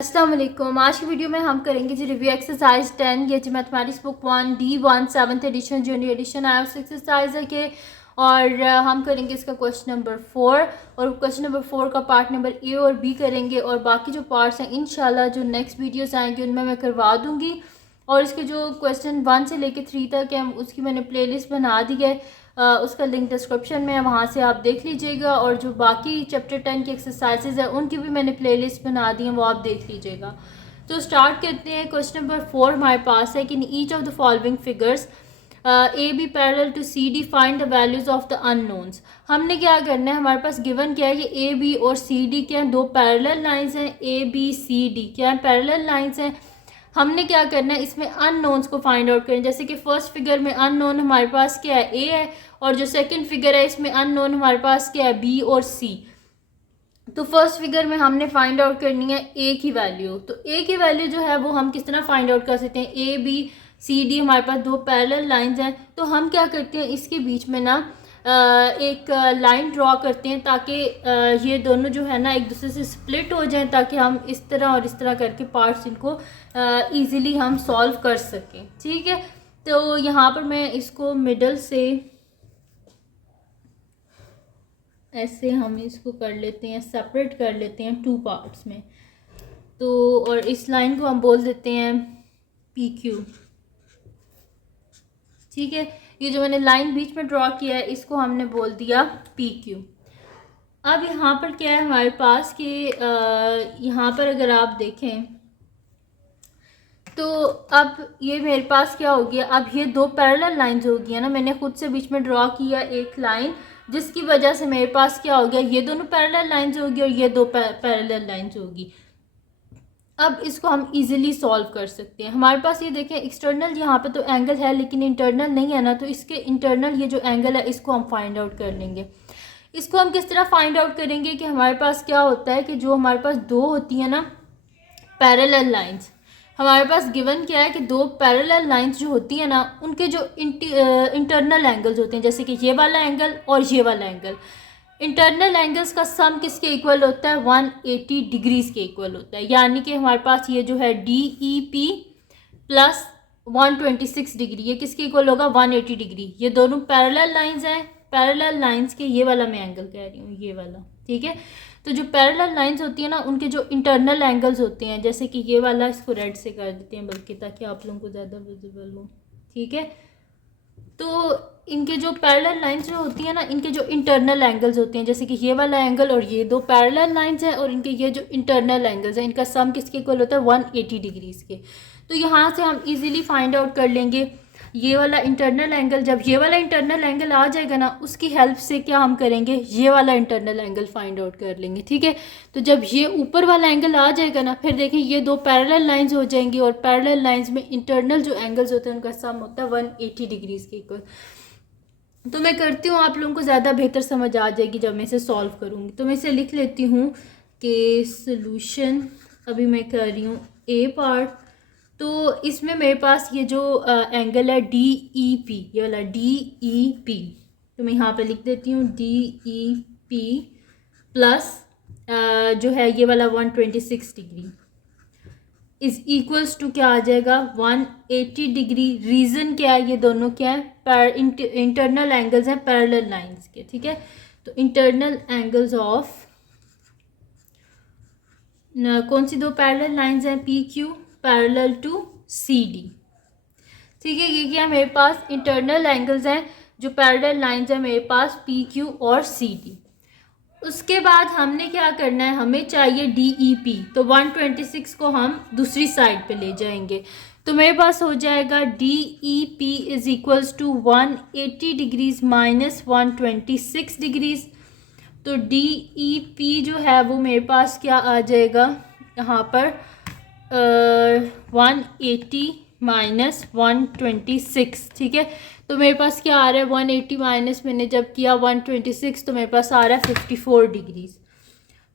अस्सलाम वालेकुम। आज की वीडियो में हम करेंगे जी रिव्यू एक्सरसाइज 10 ये जी mathematics book 1 D1 7th edition junior edition आया उस एक्सरसाइज है के और हम करेंगे इसका क्वेश्चन नंबर 4 और क्वेश्चन नंबर 4 का पार्ट नंबर ए और बी करेंगे और बाकी जो पार्ट्स हैं इंशाल्लाह जो नेक्स्ट वीडियोस आएंगे उनमें मैं करवा दूंगी। और इसके जो क्वेश्चन 1 से लेकर 3 तक है उसकी मैंने प्लेलिस्ट बना दी है, उसका लिंक डिस्क्रिप्शन में है, वहाँ से आप देख लीजिएगा। और जो बाकी चैप्टर 10 की एक्सरसाइजेज है उनकी भी मैंने प्लेलिस्ट बना दी है, वो आप देख लीजिएगा। तो स्टार्ट करते हैं। क्वेश्चन नंबर 4 हमारे पास है कि in each of the following figures A B parallel to C D find the values of the unknowns. हमने क्या करना है, हमारे पास गिवन क्या है कि ए बी और सी डी क्या है, दो पैरेलल लाइंस हैं। ए बी सी डी क्या है, पैरेलल लाइंस हैं। हमने क्या करना है, इसमें अननोन्स को फाइंड आउट करें। जैसे कि फर्स्ट फिगर में अननोन हमारे पास क्या है, ए है, और जो सेकंड फिगर है इसमें अननोन हमारे पास क्या है, बी और सी। तो फर्स्ट फिगर में हमने फाइंड आउट करनी है ए की वैल्यू। तो ए की वैल्यू जो है वो हम किस तरह फाइंड आउट कर सकते हैं, ए बी सी डी हमारे पास दो पैरेलल लाइंस हैं। तो हम क्या करते हैं, इसके बीच में ना एक लाइन ड्रॉ करते हैं ताकि ये दोनों जो है ना एक दूसरे से स्प्लिट हो जाएं, ताकि हम इस तरह और इस तरह करके पार्ट्स इनको ईज़िली हम सॉल्व कर सकें। ठीक है, तो यहाँ पर मैं इसको मिडल से ऐसे हम इसको कर लेते हैं, सेपरेट कर लेते हैं टू पार्ट्स में। तो और इस लाइन को हम बोल देते हैं पी क्यू। ठीक है, ये जो मैंने लाइन बीच में ड्रॉ किया है इसको हमने बोल दिया पी क्यू। अब यहाँ पर क्या है हमारे पास कि यहाँ पर अगर आप देखें तो अब ये मेरे पास क्या हो गया, अब ये दो पैरेलल लाइंस हो गई है ना, मैंने खुद से बीच में ड्रॉ किया एक लाइन जिसकी वजह से मेरे पास क्या हो गया, ये दोनों पैरेलल लाइंस होगी और ये दो पैरेलल लाइंस होगी। अब इसको हम इजीली सॉल्व कर सकते हैं। हमारे पास ये देखें एक्सटर्नल यहाँ पे तो एंगल है लेकिन इंटरनल नहीं है ना, तो इसके इंटरनल ये जो एंगल है इसको हम फाइंड आउट कर लेंगे। इसको हम किस तरह फाइंड आउट करेंगे कि हमारे पास क्या होता है कि जो हमारे पास दो होती है ना पैरेलल लाइंस, हमारे पास गिवन क्या है कि दो पैरेलल लाइंस जो होती है ना उनके जो इंटरनल एंगल्स होते हैं, जैसे कि ये वाला एंगल और ये वाला एंगल, इंटरनल एंगल्स का सम किसके इक्वल होता है, 180 डिग्रीज के इक्वल होता है। यानी कि हमारे पास ये जो है D E P plus 126 degree, ये किसके इक्वल होगा, 180 डिग्री। ये दोनों पैरेलल लाइंस हैं, पैरेलल लाइंस के ये वाला मैं एंगल कह रही हूँ, ये वाला। ठीक है, तो जो पैरेलल लाइंस होती है ना उनके जो इंटरनल एंगल्स होते हैं, जैसे कि ये वाला, इसको रेड से कर देते हैं बल्कि ताकि आप लोगों को ज़्यादा विजिबल हो। ठीक है, तो इनके जो पैरेलल लाइंस जो होती है ना इनके जो इंटरनल एंगल्स होते हैं, जैसे कि ये वाला एंगल और ये दो पैरेलल लाइंस हैं और इनके ये जो इंटरनल एंगल्स हैं इनका सम किसके इक्वल होता है, 180 डिग्रीज के। तो यहाँ से हम इजीली फाइंड आउट कर लेंगे ये वाला इंटरनल एंगल। जब ये वाला इंटरनल एंगल आ जाएगा ना उसकी हेल्प से क्या हम करेंगे, ये वाला इंटरनल एंगल फाइंड आउट कर लेंगे। ठीक है, तो जब ये ऊपर वाला एंगल आ जाएगा ना फिर देखें ये दो पैरेलल लाइंस हो जाएंगी और पैरेलल लाइंस में इंटरनल जो एंगल्स होते हैं उनका सम होता है 180 डिग्रीज के इक्वल। तो मैं करती हूँ, आप लोगों को ज़्यादा बेहतर समझ आ जाएगी जब मैं इसे सॉल्व करूँगी। तो मैं इसे लिख लेती हूँ कि सोल्यूशन, अभी मैं कर रही हूँ ए पार्ट। तो इसमें मेरे पास ये जो एंगल है डी ई पी, ये वाला डी ई पी, तो मैं यहाँ पे लिख देती हूँ डी ई पी प्लस जो है ये वाला 126 डिग्री इज इक्वल्स टू क्या आ जाएगा, 180 डिग्री। रीज़न क्या है, ये दोनों क्या है, इंटरनल एंगल्स हैं पैरेलल लाइंस के। ठीक है, तो इंटरनल एंगल्स ऑफ कौन सी दो पैरेलल लाइंस हैं, P Q parallel to C D. ठीक है, ये क्या है मेरे पास इंटरनल एंगल्स हैं जो पैरेलल लाइंस हैं मेरे पास पी क्यू और सी डी। उसके बाद हमने क्या करना है, हमें चाहिए डी ई पी, तो 126 को हम दूसरी साइड पे ले जाएंगे। तो मेरे पास हो जाएगा D E P is equals to 180 degrees minus 126 degrees. तो डी ई पी जो है वो मेरे पास क्या आ जाएगा यहाँ पर 180 माइनस 126। ठीक है, तो मेरे पास क्या आ रहा है, 180 माइनस मैंने जब किया 126 तो मेरे पास आ रहा है 54 डिग्रीज।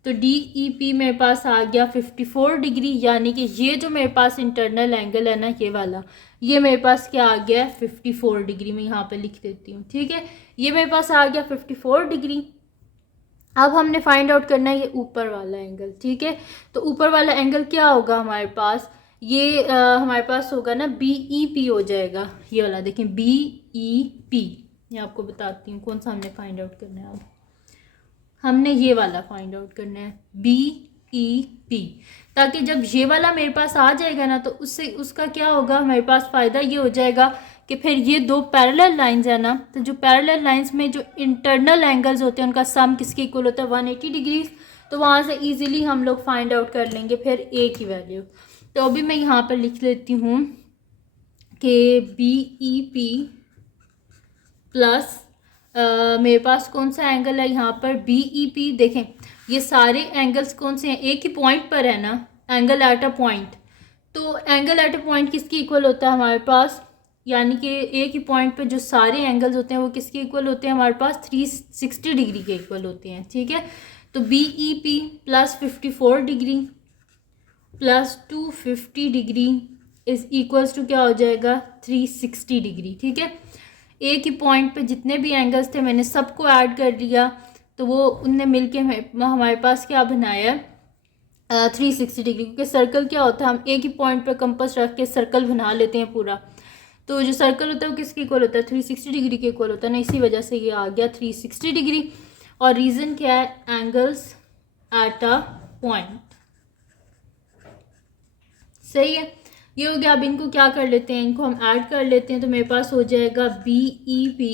तो डी ई पी मेरे पास आ गया 54 डिग्री, यानी कि ये जो मेरे पास इंटरनल एंगल है ना ये वाला, ये मेरे पास क्या आ गया है 54 डिग्री। मैं यहाँ पे लिख देती हूँ। ठीक है, ये मेरे पास आ गया 54 डिग्री। अब हमने फाइंड आउट करना है ये ऊपर वाला एंगल, ठीक है। तो ऊपर वाला एंगल क्या होगा हमारे पास, ये हमारे पास होगा ना BEP हो जाएगा, ये वाला देखें BEP। ये आपको बताती हूँ कौन सा हमने फाइंड आउट करना है। अब हमने ये वाला फाइंड आउट करना है BEP, ताकि जब ये वाला मेरे पास आ जाएगा ना तो उससे उसका क्या होगा, मेरे पास फ़ायदा ये हो जाएगा कि फिर ये दो पैरेलल लाइंस है ना, तो जो पैरेलल लाइंस में जो इंटरनल एंगल्स होते हैं उनका सम किसके इक्वल होता है 180 डिग्री। तो वहाँ से इजीली हम लोग फाइंड आउट कर लेंगे फिर ए की वैल्यू। तो अभी मैं यहाँ पर लिख लेती हूँ कि BEP प्लस मेरे पास कौन सा एंगल है यहाँ पर BEP। देखें ये सारे एंगल्स कौन से हैं, एक ही पॉइंट पर है ना, एंगल एट अ पॉइंट। तो एंगल एट अ पॉइंट किसकी इक्वल होता है हमारे पास, यानी कि एक ही पॉइंट पे जो सारे एंगल्स होते हैं वो किसके इक्वल होते हैं हमारे पास 360 डिग्री के इक्वल होते हैं, ठीक है। तो BEP plus 54 degree plus 250 degree is equals to क्या हो जाएगा 360 डिग्री, ठीक है। एक ही पॉइंट पे जितने भी एंगल्स थे मैंने सबको ऐड कर लिया, तो वो उनने मिलके हमारे पास क्या बनाया 360 डिग्री। क्योंकि सर्कल क्या होता है, हम एक ही पॉइंट पे कंपास रख के सर्कल बना लेते हैं पूरा, तो जो सर्कल होता है वो किसके इक्वल होता है 360 डिग्री के इक्वल होता है ना, इसी वजह से ये आ गया 360 डिग्री। और रीज़न क्या है, एंगल्स एट अ पॉइंट, सही है। ये हो गया। अब इनको क्या कर लेते हैं, इनको हम ऐड कर लेते हैं, तो मेरे पास हो जाएगा BEP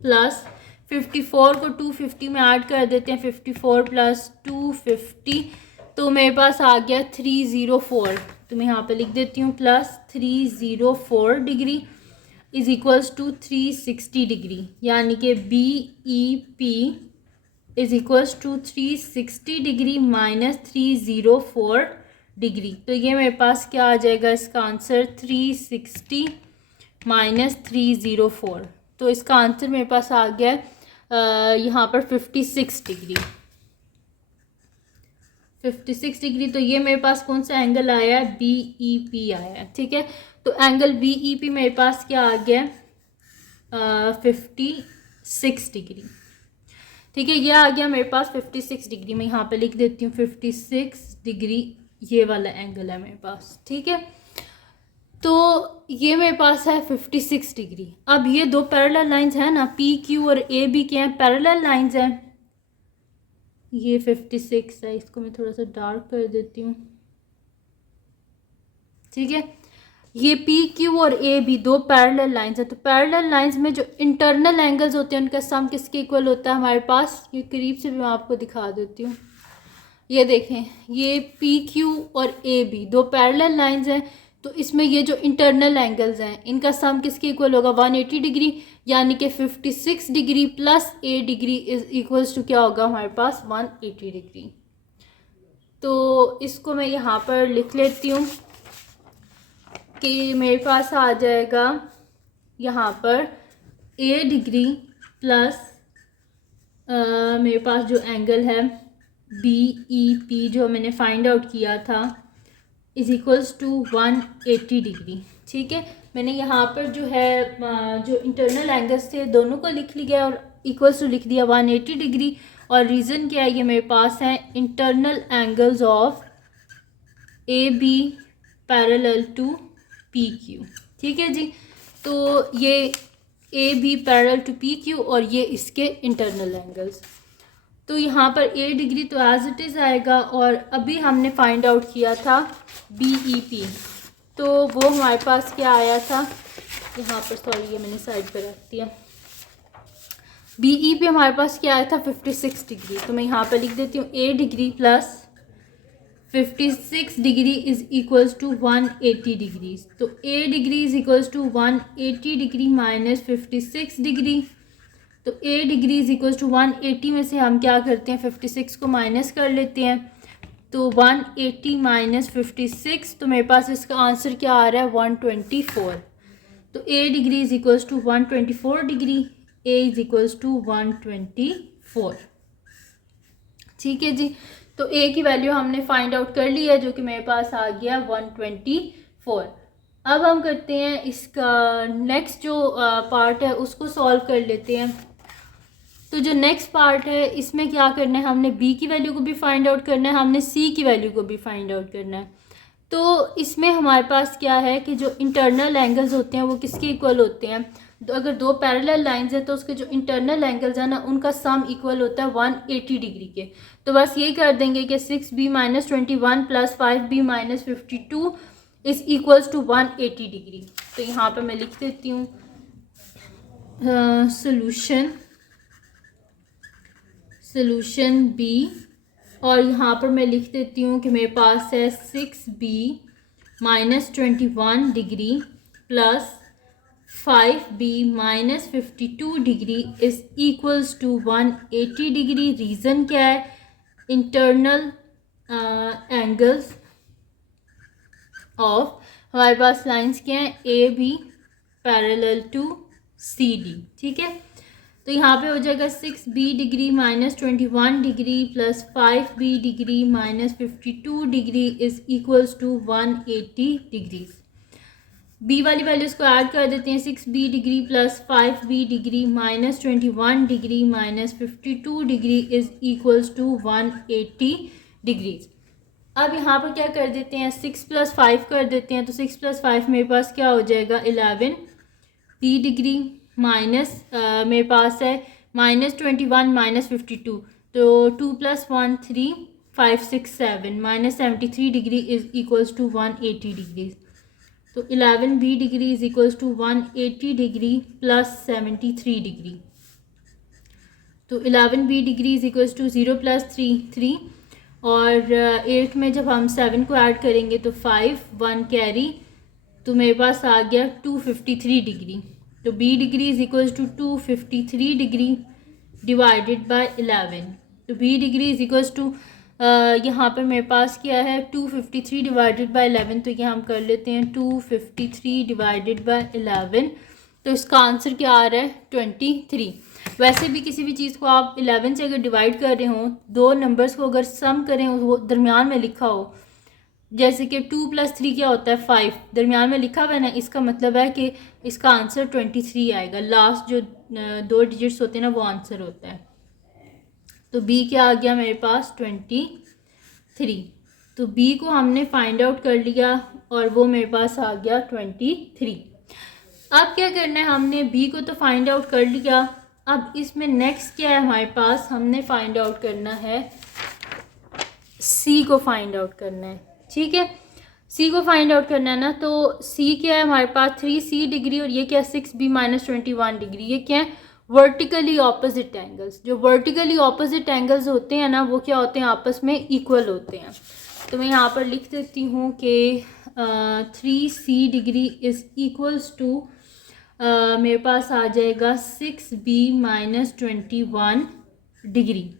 प्लस 54 को 250 में ऐड कर देते हैं, 54 प्लस 250, तो मेरे पास आ गया 304। तो मैं यहाँ पे लिख देती हूँ plus 304 degree is equals to 360 degree, यानी कि BEP is equals to 360 degree minus 304 degree. तो ये मेरे पास क्या आ जाएगा, इसका आंसर 360 माइनस 304। तो इसका आंसर मेरे पास आ गया यहाँ पर 56 डिग्री, 56 डिग्री। तो ये मेरे पास कौन सा एंगल आया है, BEP आया है, ठीक है। तो एंगल BEP मेरे पास क्या आ गया 56 डिग्री, ठीक है। ये आ गया मेरे पास 56 डिग्री। मैं यहाँ पे लिख देती हूँ 56 डिग्री, ये वाला एंगल है मेरे पास, ठीक है। तो ये मेरे पास है 56 डिग्री। अब ये दो पैरेलल लाइंस हैं ना, PQ और AB के हैं, पैरेलल लाइंस हैं। ये 56 है, इसको मैं थोड़ा सा डार्क कर देती हूँ, ठीक है। ये PQ और AB दो पैरेलल लाइंस है, तो पैरेलल लाइंस में जो इंटरनल एंगल्स होते हैं उनका सम किसके इक्वल होता है हमारे पास, ये करीब से भी मैं आपको दिखा देती हूँ। ये देखें, ये PQ और AB दो पैरेलल लाइंस हैं, तो इसमें ये जो इंटरनल एंगल्स हैं इनका सम किसके इक्वल होगा 180 डिग्री, यानी कि 56 degree plus A degree is equals to क्या होगा हमारे पास 180 डिग्री। तो इसको मैं यहाँ पर लिख लेती हूँ कि मेरे पास आ जाएगा यहाँ पर A डिग्री प्लस मेरे पास जो एंगल है BEP जो मैंने फाइंड आउट किया था इज इक्वल्स टू 180 डिग्री, ठीक है। मैंने यहाँ पर जो है जो इंटरनल एंगल्स थे दोनों को लिख लिया और इक्वल्स टू लिख दिया 180 डिग्री। और रीज़न क्या है, ये मेरे पास है internal angles of AB parallel to PQ, ठीक है जी। तो ये AB पैरेलल टू PQ और ये इसके इंटरनल एंगल्स। तो यहाँ पर A डिग्री तो एज इट इज़ आएगा, और अभी हमने फाइंड आउट किया था BEP, तो वो हमारे पास क्या आया था यहाँ पर, सॉरी ये मैंने साइड पर रख दिया। BEP हमारे पास क्या आया था 56 डिग्री, तो मैं यहाँ पर लिख देती हूँ A degree plus 56 degree is equals to 180 degree. तो A degree is equals to 180 degree minus 56 degree. तो A degree is equals to 180 में से हम क्या करते हैं 56 को माइनस कर लेते हैं, तो 180 माइनस 56, तो मेरे पास इसका आंसर क्या आ रहा है 124। तो A degree is equals to 124 degree, A is equals to 124, ठीक है जी। तो A की वैल्यू हमने फाइंड आउट कर ली है, जो कि मेरे पास आ गया 124। अब हम करते हैं इसका नेक्स्ट जो पार्ट है उसको सॉल्व कर लेते हैं। तो जो नेक्स्ट पार्ट है इसमें क्या करना है, हमने बी की वैल्यू को भी फाइंड आउट करना है, हमने सी की वैल्यू को भी फाइंड आउट करना है। तो इसमें हमारे पास क्या है कि जो इंटरनल एंगल्स होते हैं वो किसके इक्वल होते हैं। तो अगर दो पैरेलल लाइंस हैं तो उसके जो इंटरनल एंगल्स हैं ना उनका सम इक्वल होता है 180 डिग्री के। तो बस यही कर देंगे कि 6b - 21 + 5b - 52 is equals to 180 degree. तो यहाँ पे मैं लिख देती हूँ सोल्यूशन बी, और यहाँ पर मैं लिख देती हूँ कि मेरे पास है 6b - 21 degree + 5b - 52 degree is equals to 180 degree. Reason क्या है, इंटरनल एंगल्स ऑफ हमारे पास लाइंस क्या हैं, A B parallel to C D. ठीक है, तो यहाँ पे हो जाएगा 6b degree - 21 degree + 5b degree - 52 degree is equals to 180 degrees. B वाली वैल्यूज़ को ऐड कर देते हैं, 6b degree + 5b degree - 21 degree - 52 degree is equals to 180 degrees. अब यहाँ पर क्या कर देते हैं, 6 + 5 कर देते हैं। तो 6 + 5 मेरे पास क्या हो जाएगा 11b डिग्री माइनस मेरे पास है -21 - 52, तो 2 + 1 3 5 6 7 -73 degree is equals to 180 degree. तो 11b degree is equals to 180 degree + 73 degree. तो 11b degree is equals to 0 + 3 3, और 8 में जब हम 7 को ऐड करेंगे तो 5 1 कैरी, तो मेरे पास आ गया 253 डिग्री। तो b degree is equals to 253 degree divided by 11। तो b degree is equals to यहाँ पर मेरे पास क्या है 253 डिवाइडेड बाय 11, तो ये हम कर लेते हैं 253 डिवाइडेड बाय 11। तो इसका आंसर क्या आ रहा है 23। वैसे भी किसी भी चीज़ को आप 11 से अगर डिवाइड कर रहे हो, दो नंबर्स को अगर सम करें वो दरमियान में लिखा हो, जैसे कि 2 + 3 क्या होता है 5, दरमियान में लिखा हुआ है ना, इसका मतलब है कि इसका आंसर 23 आएगा। लास्ट जो दो डिजिट्स होते हैं ना वो आंसर होता है। तो बी क्या आ गया मेरे पास 23। तो बी को हमने फाइंड आउट कर लिया और वो मेरे पास आ गया 23। अब क्या करना है, हमने बी को तो फाइंड आउट कर लिया। अब इसमें नेक्स्ट क्या है हमारे पास, हमने फाइंड आउट करना है सी को फाइंड आउट करना है। ठीक है, सी को फाइंड आउट करना है ना, तो सी क्या है हमारे पास 3c डिग्री, और ये क्या है 6b - 21 डिग्री। ये क्या है वर्टिकली ऑपोजिट एंगल्स। जो वर्टिकली ऑपोजिट एंगल्स होते हैं ना वो क्या होते हैं, आपस में इक्वल होते हैं। तो मैं यहाँ पर लिख देती हूँ कि 3c degree is equals to मेरे पास आ जाएगा 6b - 21 डिग्री,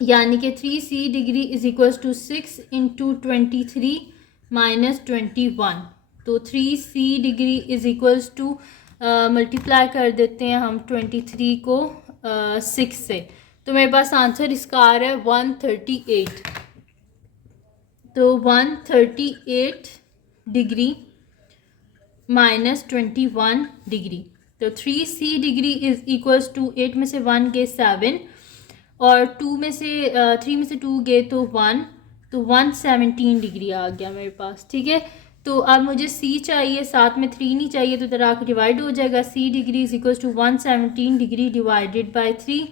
यानी कि 3c degree is equals to 6 × 23 - 21। तो 3c degree is equals to multiply कर देते हैं हम 23 को 6 से, तो मेरे पास आंसर इसका आ रहा है 138। तो 138 डिग्री -21 डिग्री। तो 3c degree is equals to 8 में से 1 गए 7, और 2 में से 3 में से 2 गए तो 1, तो 117 डिग्री आ गया मेरे पास। ठीक है, तो अब मुझे c चाहिए, साथ में 3 नहीं चाहिए, तो इधर आकर डिवाइड हो जाएगा। c degree is equals to 117 degree divided by 3।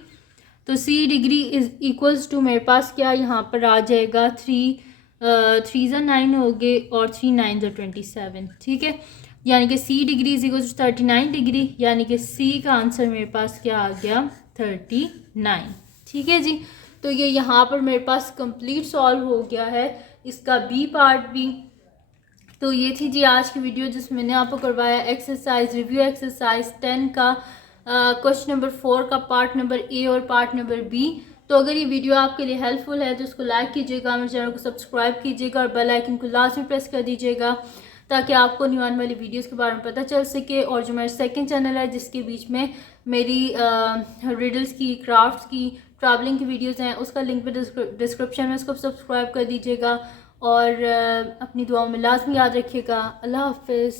तो c degree is equals to मेरे पास क्या यहाँ पर आ जाएगा 3 9 हो गए, और 3 9 27। ठीक है, यानी कि c degree is equals to 39 degree, यानी कि c का आंसर मेरे पास क्या आ गया 39। ठीक है जी, तो ये यहाँ पर मेरे पास कंप्लीट सॉल्व हो गया है इसका बी पार्ट भी। तो ये थी जी आज की वीडियो जिसमें मैंने आपको करवाया एक्सरसाइज रिव्यू एक्सरसाइज 10 का क्वेश्चन नंबर 4 का पार्ट नंबर ए और पार्ट नंबर बी। तो अगर ये वीडियो आपके लिए हेल्पफुल है तो उसको लाइक कीजिएगा, मेरे चैनल को सब्सक्राइब कीजिएगा और बेल आइकन को लाजमी प्रेस कर दीजिएगा ताकि आपको न्यू आने वाली वीडियोस के बारे में पता चल सके। और जो मेरा सेकंड चैनल है जिसके बीच में मेरी रिडल्स की, क्राफ्ट्स की, ट्रैवलिंग की वीडियोस हैं, उसका लिंक भी डिस्क्रिप्शन में, उसको सब्सक्राइब कर दीजिएगा और अपनी दुआओं में लाजमी याद रखिएगा। अल्लाह हाफिज़।